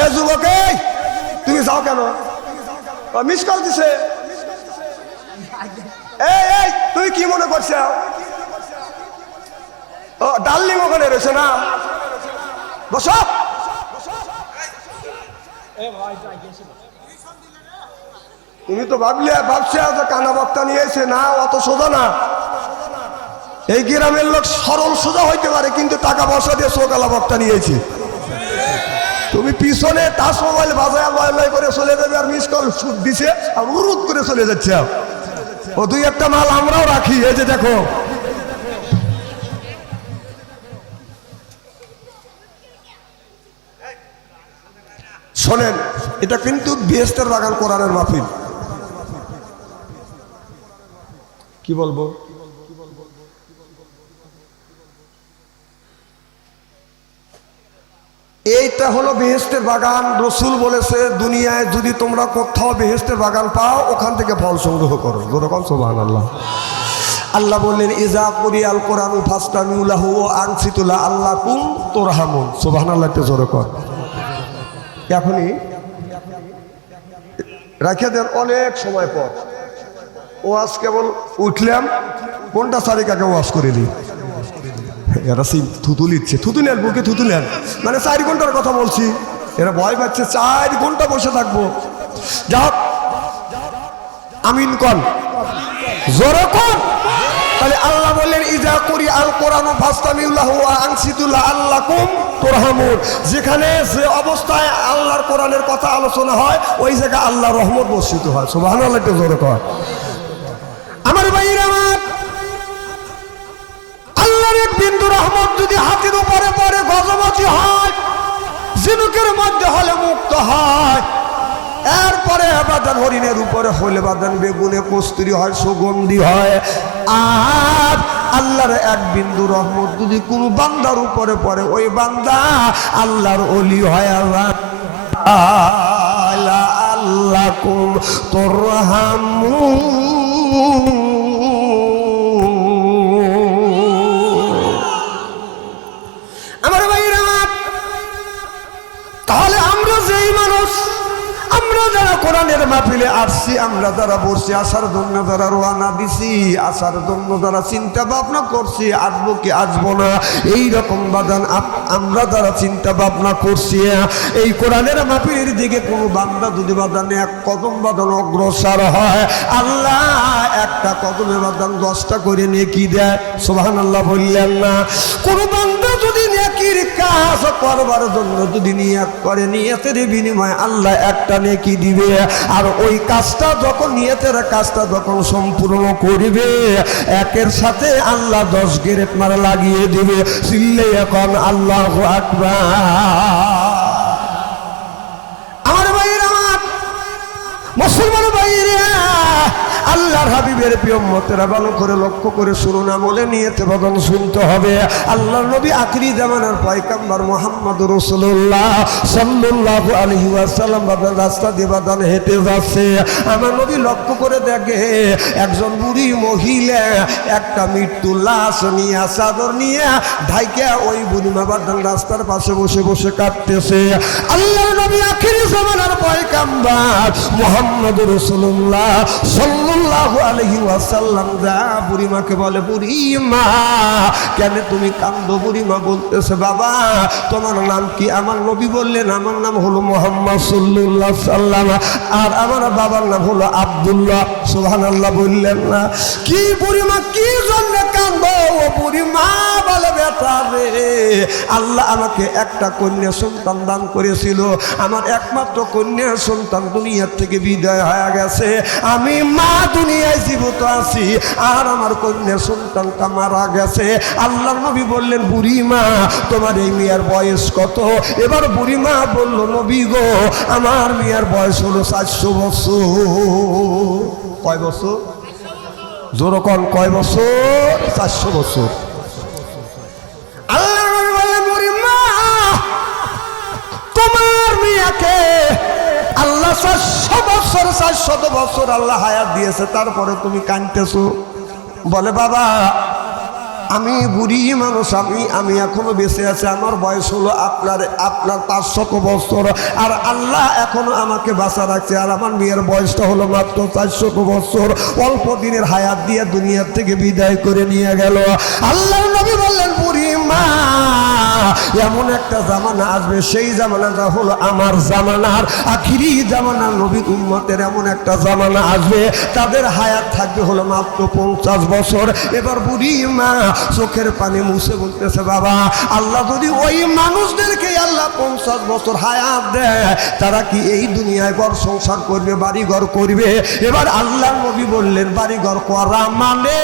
এ যুবক, তুমি যাও কেন? মিস কল দিছে। এই তুই কি মনে করছ? ও, ডার্লিং ওখানে রয়েছে না? বস। তুমি তো ভাবলে, ভাবছে যে কানা বক্তা নিয়েছে না অত সোজা না। এই গ্রামের লোক সরল সোজা হইতে পারে, কিন্তু টাকা পয়সা দিয়ে সোকালা বক্তা নিয়েছে তুমি পিছনে তাস মোবাইল বাজায় লয় লয় করে চলে যাবে আর মিস কল দিছে আর উরুদ করে চলে যাচ্ছে। ও দুই একটা মাল আমরাও রাখি, এই যে দেখো। শোনেন, এটা কিন্তু বেস্তের বাগান কোরআনের মাহফিল। কি বলব? এইটা হলো বেহেস্তের বাগান। রসুল বলেছে, দুনিয়ায় যদি তোমরা কোথাও বেহেস্তের বাগান পাও, ওখান থেকে ফল সংগ্রহ করো। যেরকম সোবাহান আল্লাহ আল্লাহ বললেন ইজা করি আল কোরআন ফাস্তামিউলাহ আল্লাহ কুম তোর হামুন সোবাহান আল্লাহ একটু জোরে কর এখনই রাখে দেন অনেক সময় পর। ওয়াজ কেবল উঠলাম, কোনটা সারিকাকে ওয়াজ করে দিই এরা থুতু নিচ্ছে, থুতু নেন, বুকে থুতু নেন। মানে চার ঘণ্টার কথা বলছি। এরা ভয় পাচ্ছে, চার ঘণ্টা বসে থাকব। যা আমিন কন। জোরে কন। তাহলে আল্লাহ বললেন, ইজা করি আল কোরআন ফাস্তামিউল্লাহ ওয়া আল্লাহ কুম তোরহামুর যেখানে যে অবস্থায় আল্লাহর কোরআনের কথা আলোচনা হয়, ওই জায়গায় আল্লাহ রহমত বর্ষিত হয়। সুবহানাল্লাহ, একটু জোরে কর আমার ভাইয়ের আমার এক বিন্দু রহমত যদি হাতির উপরে পড়ে গজমতি হয়, ঝিনুকের মধ্যে হলে মুক্ত হয়। এরপরে বাদান হরিণের উপরে হলে বাদান বেগুনে কস্তুরি হয়, সুগন্ধি হয়। আর আল্লাহর এক বিন্দু রহমত যদি কোনো বান্দার উপরে পড়ে, ওই বান্দা আল্লাহর অলি হয় আল্লাহ আল্লাহ আল্লাহ কুম তোর children কোরআনের মাহফিলে আসছি, আমরা যারা বসছি, আসার জন্য যারা রোয়ানা দিছি, আসার জন্য যারা চিন্তা ভাবনা করছি, আসব কি আসব না এই রকম বাদান আমরা যারা চিন্তা ভাবনা করছি এই কোরআনের মাহফিলের দিকে কোনো বান্দা যদি বাদানে এক কদম বাদান অগ্রসর হয়, আল্লাহ একটা কদমে বাদান দশটা করে নিয়ে কি দেয় সোহান আল্লাহ বললেন না। কোনো বান্দা যদি নেকির কাজ করবার জন্য যদি নিয়াত করে, নিয়তের বিনিময়ে আল্লাহ একটা নেকি দিবে। আর ওই কাজটা যখন নিয়তের কাজটা যখন সম্পূর্ণ করবে, একের সাথে আল্লাহ দশ গেরেট মারা লাগিয়ে দিবে। সিল্লে এখন আল্লাহ আকবার। আমার ভাইয়ের মুসলমান ভাইয়েরা আল্লাহর হাবিবের প্রিয় মতেরা ভালো করে লক্ষ্য করে শুনুন আমলে নিয়েতে বদন শুনতে হবে। আল্লাহর নবী আখরি জামানার পয়কাম্বার মোহাম্মদ রসুল্লাহ সাল্লাহ আলহি ওয়াসাল্লাম বাবার রাস্তা দিয়ে বাদান হেঁটে যাচ্ছে। আমার নবী লক্ষ্য করে দেখে একজন বুড়ি মহিলা একটা মৃত্যু লাশ নিয়ে, চাদর নিয়ে ঢাইকে ওই বুড়ি বাদান রাস্তার পাশে বসে বসে কাটতেছে আল্লাহর নবী আখরি জামানার পয়কাম্বার মোহাম্মদ রসুল্লাহ সাল্লাল্লাহু ওয়াসাল্লাম, যা বুড়িমাকে বলে কেন তুমি কান্দ বুড়িমা বলতেছে, বাবা, তোমার নাম কি? আমার নবী বললেন, আমার নাম হলো মোহাম্মদ সাল্লাম আর আমার বাবার নাম হলো বললেন না। কি বুড়িমা কি জন্য কান্দ ও বুড়িমা বলে, বেটা রে, আল্লাহ আমাকে একটা কন্যা সন্তান দান করেছিল। আমার একমাত্র কন্যা সন্তান দুনিয়ার থেকে বিদায় হয়ে গেছে। আমি মা দুনিয়ায় জীবিত আছি, আর আমার কন্যা সন্তানটা মারা গেছে। আল্লাহ নবী বললেন, বুড়ি মা, তোমার এই মেয়ের বয়স কত? এবার বুড়ি মা বলল, নবী গো, আমার মেয়ের বয়স হলো চারশো বছর। কয় বছর? জোরকন, কয় বছর? চারশো বছর। বছর, চারশত বছর আল্লাহ হায়াত দিয়েছে, তারপরে তুমি কানতেছো বলে, বাবা, আমি বুড়ি মানুষ, আমি আমি এখনও বেঁচে আছি, আমার বয়স হলো আপনার আপনার পাঁচশত বছর, আর আল্লাহ এখনও আমাকে বাঁচা রাখছে, আর আমার মেয়ের বয়সটা হলো মাত্র চারশত বছর, অল্প দিনের হায়াত দিয়ে দুনিয়ার থেকে বিদায় করে নিয়ে গেল। আল্লাহ নবী বললেন, বুড়ি মা এমন একটা জামানা আসবে, সেই জামানাটা হলো আমার জামানার আখিরি জামানা। নবী উম্মতের এমন একটা জামানা আসবে, তাদের হায়াত থাকবে হলো মাত্র পঞ্চাশ বছর। এবার বুড়ি মা চোখের পানি মুছে বলতেছে, বাবা, আল্লাহ যদি ওই মানুষদেরকে আল্লাহ পঞ্চাশ বছর হায়াত দেয়, তারা কি এই দুনিয়ায় ঘর সংসার করবে বাড়ি ঘর করবে? এবার আল্লাহ নবী বললেন বাড়ি ঘর করা মানে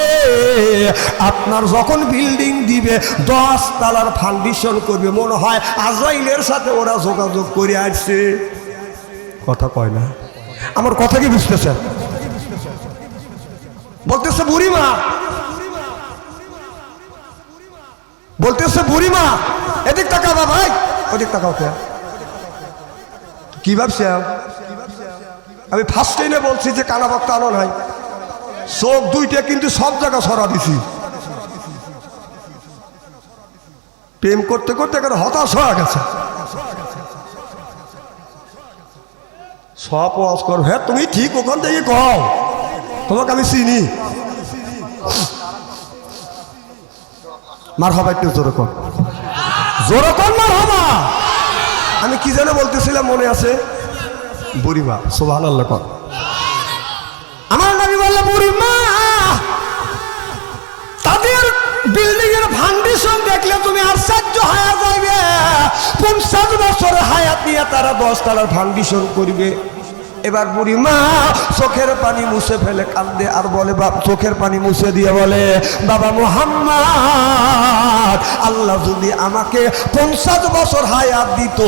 আপনার যখন বিল্ডিং দিবে, দশ তালার ফাউন্ডেশন করবে, মনে হয় আজরাইলের সাথে ওরা যোগাযোগ করে আসছে। কথা কয় না? আমার কথা কি বুঝতেছেন? বলতেছে বুড়িমা। বলতেছে বুড়িমা, এদিক তাকাবা ভাই ওদিক তাকাও কে? কি ভাবছে? আমি ফার্স্ট টাইমে বলছি যে কানা বক্তা আনো নাই চোখ দুইটা কিন্তু সব জায়গা সরা দিছি। প্রেম করতে করতে এখানে হতাশ হয়ে গেছে। সব ওয়াজ কর হ্যাঁ তুমি ঠিক, ওখান থেকে কও। তোমাকে আমি চিনি। মার হবা একটু জোরে কর। জোরে কর মার হবা আমি কি যেন বলতেছিলাম, মনে আছে? বুড়িমা সোভান আল্লাহ পঞ্চাশ বছর হায়াত নিয়ে তারা দশ তালার ফাউন্ডেশন করবে, এবার বুড়ি মা চোখের পানি মুছে ফেলে কান্দে আর বলে, বাপ, চোখের পানি মুছে দিয়ে বলে, বাবা মোহাম্মদ, আল্লাহ যদি আমাকে পঞ্চাশ বছর হায়াত দিত,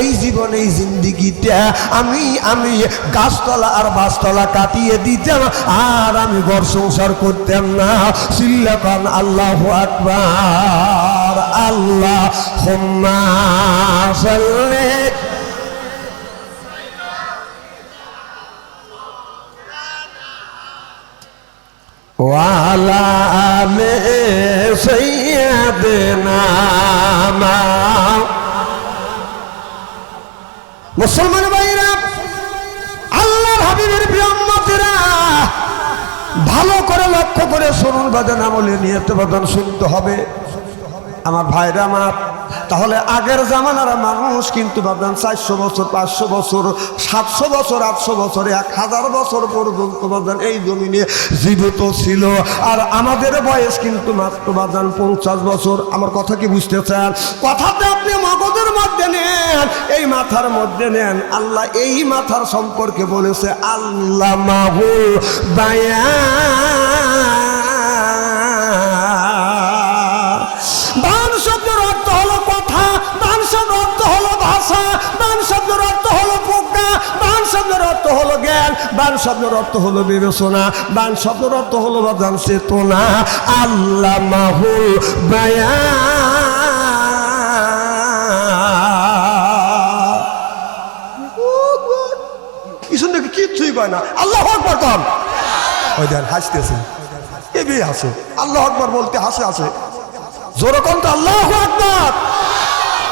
এই জীবনে, এই জিন্দিগিটা আমি আমি গাছতলা আর বাসতলা কাটিয়ে দিতাম, আর আমি ঘর সংসার করতাম না। সিল্লাকান আল্লাহ আকবার। আল্লাহ, হোম্মা মুসলমান ভাইরা, আল্লাহর হাবিবের প্রিয়ম্মতেরা ভালো করে লক্ষ্য করে শুনুন, বাজান আমলে নিয়ত বাদান শুনতে হবে। আমার ভাইরা আমার তাহলে আগের জামানার মানুষ কিন্তু ভাবলাম চারশো বছর, পাঁচশো বছর, সাতশো বছর, আটশো বছর, এক হাজার বছর পর্যন্ত বাদান এই জমিনে জীবিত ছিল। আর আমাদের বয়স কিন্তু মাত্র বাদান পঞ্চাশ বছর। আমার কথা কি বুঝতে চান? কথাতে আপনি মগজের মধ্যে নেন, এই মাথার মধ্যে নেন। আল্লাহ এই মাথার সম্পর্কে বলেছে আল্লাহ মাহুল বায়া বান শব্দের অর্থ হলো বিবেচনা, বান শব্দের অর্থ হলো বাদান চেতনা। আল্লাহ মাহু বায়া নাকি কিচ্ছুই পায় না। আল্লাহ কম হাসে। আল্লাহ বলতে হাসে হাসে। তো, আল্লাহ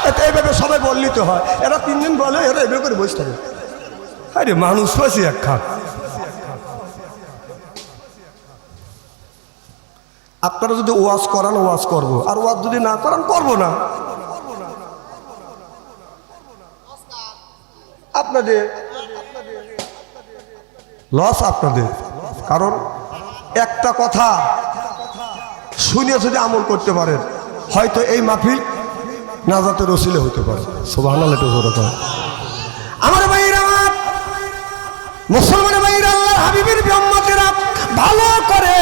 এটা এইভাবে সবাই হয়। বলে করে বসে মানুষ হয়েছে এক খান আপনারা যদি ওয়াজ করান, ওয়াজ করব। আর ওয়াজ যদি না করান, করব না। আপনাদের লস আপনাদের। কারণ একটা কথা শুনে যদি আমল করতে পারেন, হয়তো এই মাহফিল নাজাতের ওসিলে হতে পারে। সোভান আমার ভাইরা আমার মুসলমান ভাইরা আল্লাহ হাবিবের ব্রহ্মতেরা ভালো করে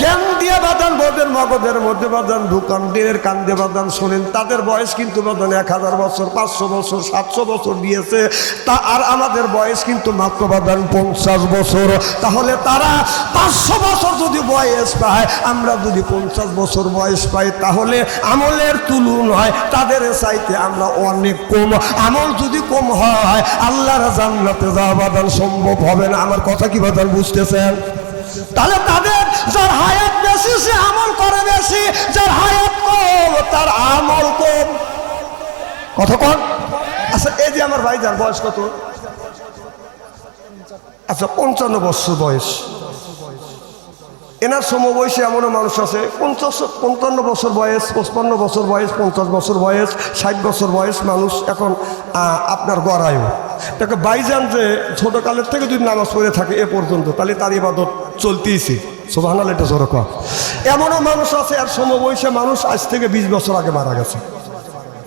জ্ঞান দিয়ে বাদান বোধের মগজের মধ্যে বাদান, দোকান দিনের কান্দে বাদান, শোনেন, তাদের বয়স কিন্তু বাদান এক হাজার বছর, পাঁচশো বছর, সাতশো বছর দিয়েছে। তা আর আমাদের বয়স কিন্তু মাত্র বাদান পঞ্চাশ বছর। তাহলে তারা পাঁচশো বছর যদি বয়স পায়, আমরা যদি পঞ্চাশ বছর বয়স পাই, তাহলে আমলের তুলনায় তাদের চাইতে আমরা অনেক কম। আমল যদি কম হয়, আল্লাহর জান্নাতে যাওয়া বাদান সম্ভব হবে না। আমার কথা কি বাদান বুঝতেছেন? তাহলে তাদের, যার হায়াত বেশি, সে আমল করে বেশি। যার হায়াত কম, তার আমল কম। কত কম আচ্ছা এই যে আমার ভাই যার বয়স কত? আচ্ছা পঞ্চান্ন বছর বয়স। এনার সমবয়সী এমনও মানুষ আছে, পঞ্চাশ, পঞ্চান্ন বছর বয়স, পঁচপান্ন বছর বয়স, পঞ্চাশ বছর বয়স, ষাট বছর বয়স মানুষ এখন আপনার গড়ায়ও। তাকে বাইজান যে ছোটোকালের থেকে যদি নামাজ পড়ে থাকে এ পর্যন্ত, তাহলে তার ইবাদত চলতেইছে। সোভানাল এটা জোর কর এমনও মানুষ আছে, আর সমবয়সী মানুষ আজ থেকে বিশ বছর আগে মারা গেছে।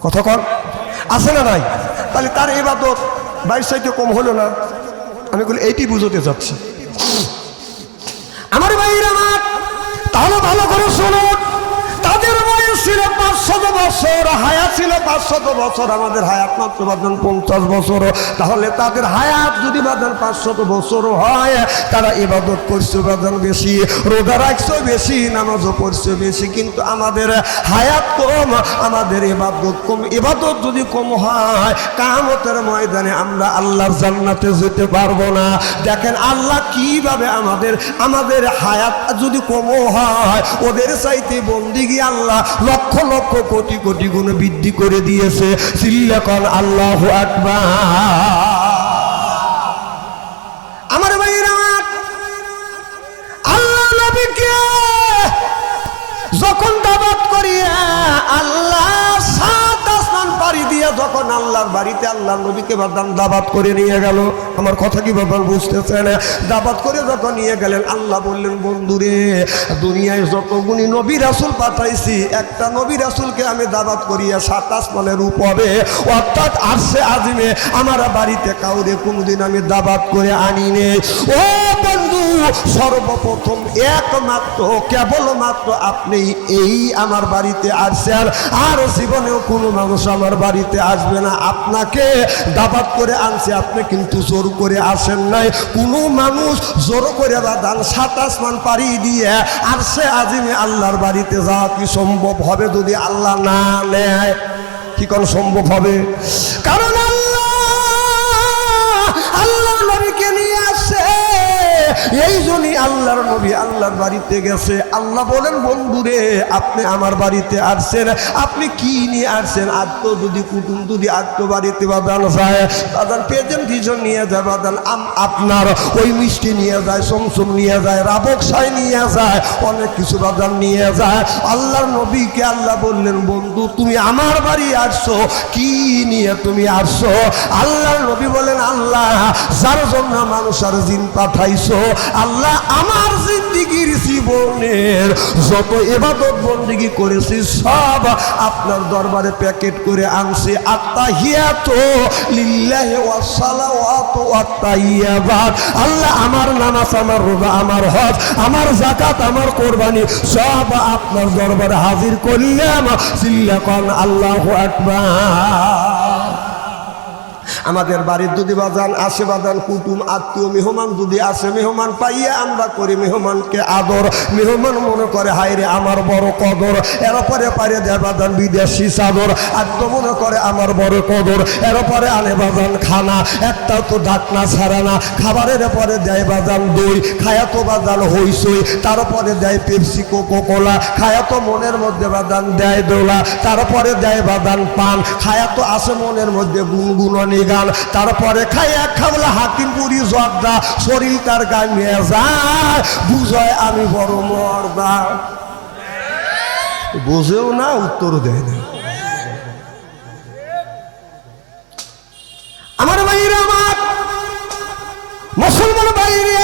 কতক্ষণ আছে না নাই? তাহলে তার ইবাদত বাইশ চাইতে কম হলো না। আমি বলি, এইটি বুঝতে যাচ্ছি তাহলে ভালো করে শুনুন তাদের বয়স ছিল পাঁচশত বছর হায়াত ছিল পাঁচশত বছর, আমাদের হায়াত মাত্র বাদন পঞ্চাশ বছর। তাহলে তাদের হায়াত যদি বাদন পাঁচশত বছর হয়, তারা ইবাদত করছে বাদন বেশি, রোজা রাখছে বেশি, নামাজও পড়ছে বেশি, কিন্তু আমাদের হায়াত কম, আমাদের ইবাদত কম। ইবাদত যদি কম হয়, কামতের ময়দানে আমরা আল্লাহর জান্নাতে যেতে পারব না। দেখেন আল্লাহ কীভাবে আমাদের আমাদের হায়াত যদি কম হয়, ওদের চাইতে বন্দিগি আল্লাহ লক্ষ লক্ষ কোটি কোটি গুণ বৃদ্ধি করে দিয়েছে। সিল্লাকন আল্লাহ আকবা আমার ভাইয়ের আল্লাহ নবীকে যখন যখন আল্লাহর বাড়িতে আল্লাহ নবীকে বাদাম দাবাত করে নিয়ে গেল, আমার কথা কি বাবার বুঝতেছেন দাবাত করে যখন নিয়ে গেলেন, আল্লাহ বললেন বন্ধুরে দুনিয়ায় যত গুণী নবী রাসুল পাঠাইছি, একটা নবী রাসুলকে আমি দাবাত করিয়া সাত আসমানের উপরে অর্থাৎ আসছে আজিমে আমার বাড়িতে কাউরে কোনোদিন আমি দাবাত করে আনি নে। ও বন্ধু, সর্বপ্রথম একমাত্র, কেবলমাত্র আপনি এই আমার বাড়িতে আসছেন। আর জীবনেও কোনো মানুষ আমার বাড়িতে আসবে না। আপনাকে দাবাত করে আনছে, আপনি কিন্তু জোর করে আসেন নাই। কোনো মানুষ জোর করে বা দান সাত আসমান পাড়ি দিয়ে আসছে আজিমে আল্লাহর বাড়িতে যাওয়া কি সম্ভব হবে যদি আল্লাহ না নেয়? কি কোন সম্ভব হবে? কারণ আল্লাহ আল্লাহ নবীকে নিয়ে আসে। এই জন্যই আল্লাহর নবী আল্লাহর বাড়িতে গেছে। আল্লাহ বলেন, বন্ধুরে, আপনি আমার বাড়িতে আসছেন। আপনি কি নিয়ে আসছেন? আত্ম যদি কুটুম যদি আত্ম বাড়িতে বাদান যায়, বাদান প্রেজেন্টেশন নিয়ে যায়, বাদান আপনার, ওই মিষ্টি নিয়ে যায় সমসম নিয়ে যায়, রাবক সাই নিয়ে যায়, অনেক কিছু বাদান নিয়ে যায়। আল্লাহর নবীকে আল্লাহ বললেন, বন্ধু, তুমি আমার বাড়ি আসছো। কি নিয়ে তুমি আসছো? আল্লাহর নবী বলেন, আল্লাহ, যার জন্য মানুষ আর জিন পাঠাইছো, আল্লাহ আমার জিন্দিগির জীবনের যত এবাদত বন্দিগি করেছি, সব আপনার দরবারে প্যাকেট করে আনছি। আত্মা হিয়া তো লিল্লাহে ওয়াসালাওয়াত ওয়াত্তাইয়াবাত আল্লাহ আমার নামাজ, আমার রোজা, আমার হজ, আমার জাকাত আমার কোরবানি সব আপনার দরবারে হাজির করলাম। সিল্লাকন আল্লাহু আকবার। আমাদের বাড়ির যদি বাজান আসে বাজান, কুটুম, আত্মীয়, মেহমান যদি আসে, মেহমান পাইয়া আমরা করি মেহমানকে আদর। মেহমান মনে করে হাইরে আমার বড় কদর। এরপরে পারে দেয় বাজান বিদেশি চাদর। আত্ম মনে করে, আমার বড় কদর। এরপরে আনে বাজান খানা। একটাও তো ডাকনা ছাড়া না। খাবারের পরে দেয় বাজান দই। খায়া তো বাজান হইসই তারপরে দেয় পেপসি কোকো কোলা খায়া তো মনের মধ্যে বাদান দেয় দোলা। তারপরে দেয় বাদান পান। খায়া তো আসে মনের মধ্যে গুনগুননি গান তারপরে খাই এক খাবলা হাকিমপুরি জর্দা শরীর তার গামিয়ে যায়, বুঝয় আমি বড় মর্দা। বুঝেও না উত্তর দেয় না। আমার বাইরে আমার, মুসলমান বাইরে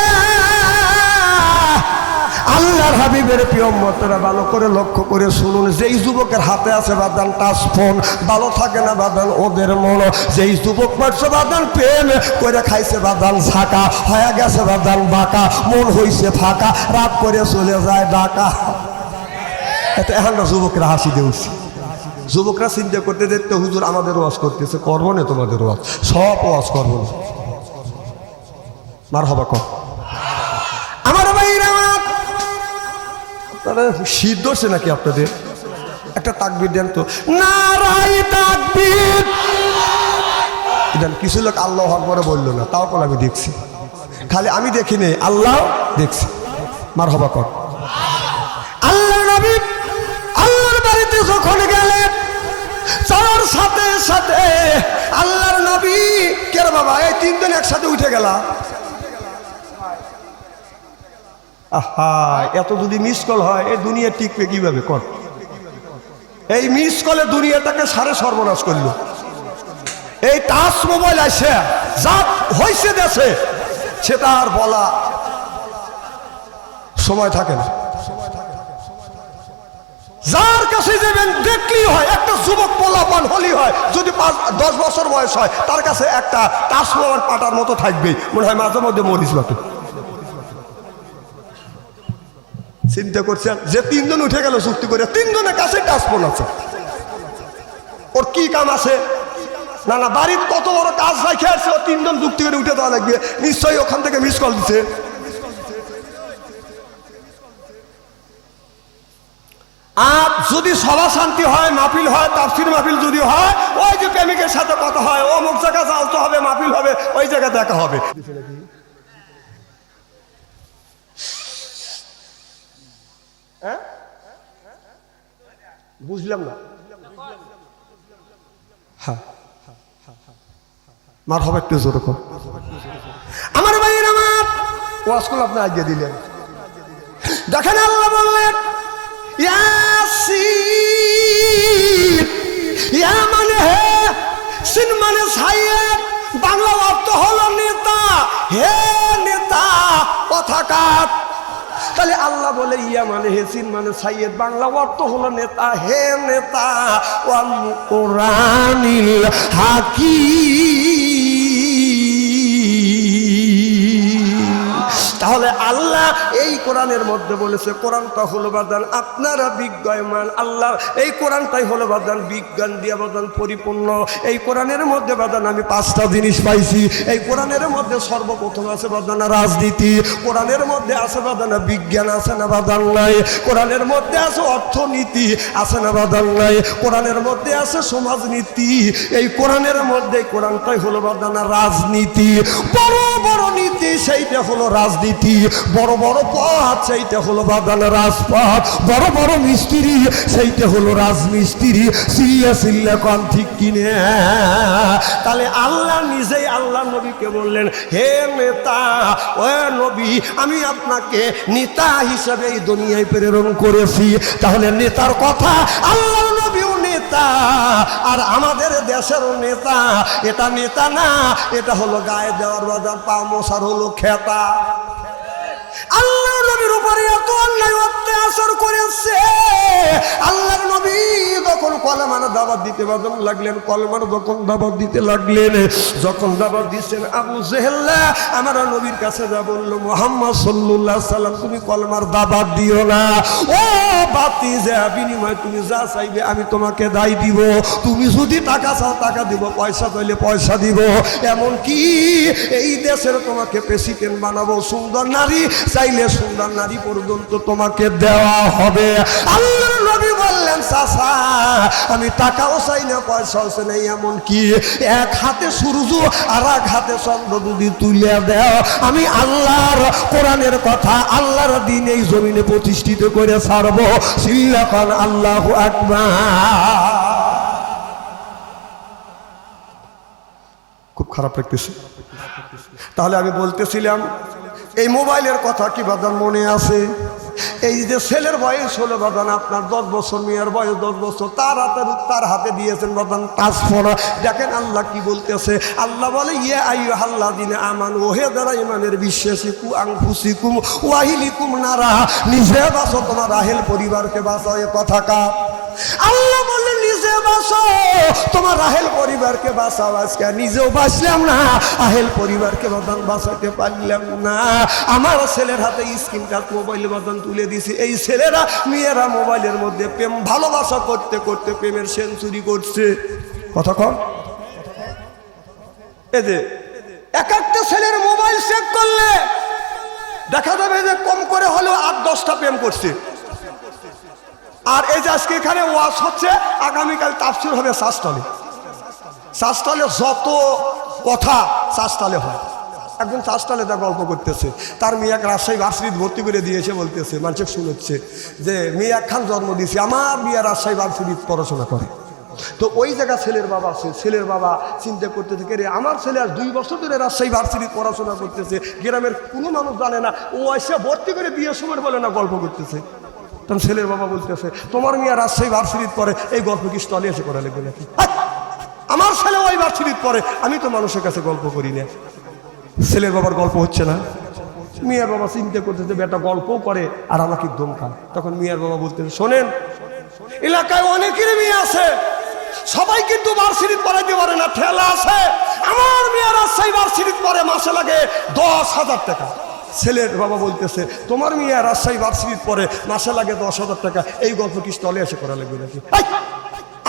আল্লাহর হাবিবের প্রিয় মতরা ভালো করে লক্ষ্য করে শুনুন। যেই যুবকের হাতে আছে বাদান টাচ ফোন, ভালো থাকে না বাদান ওদের মন। যেই যুবক পারছে বাদান প্রেম করে খাইছে বাদান ছাকা হয়ে গেছে বাদান বাঁকা। মন হইছে ফাঁকা। রাত করে চলে যায় ডাকা এত এখন যুবকরা হাসি দেউছি। যুবকরা চিন্তা করতে দেখতে, হুজুর, আমাদের ওয়াজ করতেছে। করব না তোমাদের ওয়াজ? সব ওয়াজ করব না। মার হবা কর। মানে সিদ্ধ সে নাকি আপনাদের? একটা তাকবির দেন তো কিছু লোক আল্লাহ হকবরে বলল না, তাও কল আমি দেখছি। খালি আমি দেখিনি আল্লাহ দেখছি। মার হবা কর। আল্লাহ নবী, আল্লাহর বাড়িতে যখন গেলেন চলার সাথে সাথে আল্লাহর নবী কেন বাবা, এই তিনজন একসাথে উঠে গেলা আহা, এত যদি মিস কল হয়, এই দুনিয়া টিকবে কীভাবে? কর। এই মিস কলে দুনিয়াটাকে সারে সর্বনাশ করল। এই টাচ মোবাইল আসে, যা হয়েছে দেশে সেটা আর বলা সময় থাকে না। যার কাছে যাবেন দেখলেই হয়, একটা যুবক পোলাপান হলি হয়, যদি পাঁচ, দশ বছর বয়স হয়, তার কাছে একটা টাচ মোবাইল পাটার মতো থাকবেই। মনে হয় মাঝে মধ্যে মরিস বাটে চিন্তা করছেন যে তিনজন উঠে গেল চুক্তি করে, তিনজনের কাছে টাচ ফোন আছে। ওর কি কাম আছে? না না, বাড়ির কত বড় কাজ রাখে আছে ও তিনজন যুক্তি করে উঠে দেওয়া লাগবে নিশ্চয়ই ওখান থেকে মিস কল দিচ্ছে আর যদি সভা শান্তি হয়, মাহফিল হয়, তাফসির মাহফিল যদি হয়, ওই যে প্রেমিকের সাথে কথা হয় অমুক জায়গা যাওয়া হবে, মাহফিল হবে, ওই জায়গায় দেখা হবে। বুঝলাম না। হ্যাঁ মার হবে একটু জোর কর। আমার ভাইয়ের আমার। ওয়াজকুল আপনি আগে দিলেন। দেখেন আল্লাহ বললেন ইয়া মানে হে সিন মানে সাইয়েদ বাংলা অর্থ হলো নেতা। হে নেতা কথা কাট তাহলে আল্লাহ বলে, ইয়া মানে হেসিন মানে সাইয়েদ, বাংলা অর্থ হলো নেতা, হে নেতা ওয়াল কোরআনিল হাকিম। তাহলে আল্লাহ এই কোরআনের মধ্যে বলেছে, কোরআনটা হলো বাদান আপনারা বিজ্ঞায়মান। আল্লাহ এই কোরআনটাই হলো বাদান বিজ্ঞান দিয়ে বাদান পরিপূর্ণ। এই কোরআনের মধ্যে বাদান আমি পাঁচটা জিনিস পাইছি। এই কোরআনের মধ্যে সর্বপ্রথম আছে বাদান রাজনীতি। কোরআনের মধ্যে আছে বাদান বিজ্ঞান, আছে না বাদান নাই। কোরআনের মধ্যে আছে অর্থনীতি, আছে না বাদান নাই। কোরআনের মধ্যে আছে সমাজনীতি। এই কোরআনের মধ্যে কোরআনটাই হলো বাদান রাজনীতি। বড় নীতি, সেইটা হলো রাজনীতি। বড় বড় পথ, সেইটা হলো বাদান রাজপথ। বড় বড় মিস্ত্রি, সেইটা হলো রাজমিস্ত্রি। সিরিয়া সিল্লা কন ঠিক কিনে? তাহলে আল্লাহ নিজেই আল্লাহ নবীকে বললেন, হে নেতা ও নবী, আমি আপনাকে নেতা হিসেবে এই দুনিয়ায় প্রেরণ করেছি। তাহলে নেতার কথা আল্লাহ আর আমাদের দেশের নেতা, এটা নেতা না, এটা হলো গায়ে দেওয়ার বাজার, পা মশার হলো খেতা। আল্লাহ নবীর উপরে এত অন্যায় অত্যাচার করেছে। আল্লাহর নবী যখন কলমার দিতে লাগলেন, কলমার যখন দিতে লাগলেন, যখন দিচ্ছেন আবু জেহেল্লা আমার নবীর কাছে যা মোহাম্মদ সাল্লাম, তুমি কলমার দাবাত দিও না। ও বাতি যা বিনিময় তুমি যা চাইবে আমি তোমাকে দায় দিব। তুমি যদি টাকা চাও, টাকা দিব, পয়সা চাইলে পয়সা দিব। এমন কি এই দেশের তোমাকে প্রেসিডেন্ট বানাবো, সুন্দর নারী, চাইলে সুন্দর নারী পর্যন্ত তোমাকে দেওয়া হবে। আল্লাহ আমি টাকাও চাই না, পয়সাও চাই না এমন কি এক হাতে সূর্য আর এক হাতে চন্দ্র যদি তুলে দেও, আমি আল্লাহর কোরআনের কথা আল্লাহর দিন এই জমিনে প্রতিষ্ঠিত করে ছাড়বো। সিল্লাকান আল্লাহ আকবার। খুব খারাপ লাগতেছে। তাহলে আমি বলতেছিলাম, এই মোবাইলের কথা কি বাদান মনে আছে? এই যে ছেলের বয়স হলো বাদান আপনার দশ বছর, মেয়ের বয়স দশ বছর, তার হাতে তার হাতে দিয়েছেন বাদান পাসপোর্ট দেখেন আল্লাহ কি বলতেছে, আল্লাহ বলে ইয়ে আই আল্লাহ দিনে আমান ওহে দ্বারা ইমানের বিশ্বাসী, কু আং আংফুসিকুম ওয়াহিলিকুম নারা, নিজে বাঁচো, তোমার রাহেল পরিবারকে বাঁচাও, এ কথা কা আল্লাহ বলে নিজে বাঁচো তোমার রাহেল পরিবারকে বাঁচাও আজকে। নিজেও বাঁচলাম না আহেল পরিবারকে বদন বাঁচাতে পারলাম না। আমার ছেলের হাতে স্ক্রিন টাচ মোবাইল বদন তুলে দিছি। এই ছেলেরা মেয়েরা মোবাইলের মধ্যে প্রেম, ভালোবাসা করতে করতে প্রেমের সেঞ্চুরি করছে। এই যে, এক একটা ছেলের মোবাইল চেক করলে দেখা যাবে যে কম করে হলেও আট, দশটা প্রেম করছে। আর এই যে আজকে এখানে ওয়াজ হচ্ছে, আগামীকাল তাফসির হবে শাসতলে। শাসতলে যত কথা শাসতলে হয়। একজন শাসতলে তা গল্প করতেছে, তার মেয়াক রাজশাহী ভার্সিটিত ভর্তি করে দিয়েছে বলতেছে মানুষ শুনেছে যে মেয়াক খান জন্ম দিয়েছে, আমার মেয়ে রাজশাহী ভার্সিটিত পড়াশোনা করে। তো ওই জায়গা ছেলের বাবা আছে, ছেলের বাবা চিন্তা করতে থেকে রে, আমার ছেলে আর দুই বছর ধরে রাজশাহী ভার্সিটি পড়াশোনা করতেছে, গ্রামের কোনো মানুষ জানে না, ও এসে ভর্তি করে বিয়ের সময় বলে না গল্প করতেছে। তখন ছেলের বাবা বলতেছে, তোমার মেয়ে রাজশাহী ভার্সিটির পরে এই গল্প কি স্থলে এসে করা লাগবে নাকি! আমার ছেলে ওই ভার্সিটির পরে আমি তো মানুষের কাছে গল্প করি না। ছেলের বাবার গল্প হচ্ছে না। মিয়ার বাবা চিন্তা করতেছে, বেটা গল্পও করে আর আমাকে দম খায় তখন মিয়ার বাবা বলতেছে, শোনেন, এলাকায় অনেকেরই মেয়ে আছে। সবাই কিন্তু ভার্সিটির পড়াইতে পারে না, ঠেলা আছে। আমার মেয়ের রাজশাহী ভার্সিটির পরে মাসে লাগে দশ হাজার টাকা। ছেলের বাবা বলতেছে, তোমার মেয়ে রাজশাহী ভার্সিটির পরে মাসে লাগে দশ হাজার টাকা, এই গল্প কি স্থলে এসে করা লাগবে নাকি!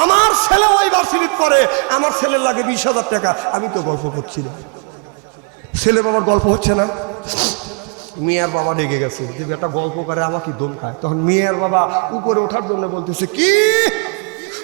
আমার ছেলে ওই ভার্সিটির পরে, আমার ছেলের লাগে বিশ হাজার টাকা, আমি তো গল্প করছি না। ছেলে বাবার গল্প হচ্ছে না। মিয়ার বাবা ডেকে গেছে। যে একটা গল্প করে আমাকে দম খায়? তখন মিয়ার বাবা উপরে ওঠার জন্য বলতেছে, কি?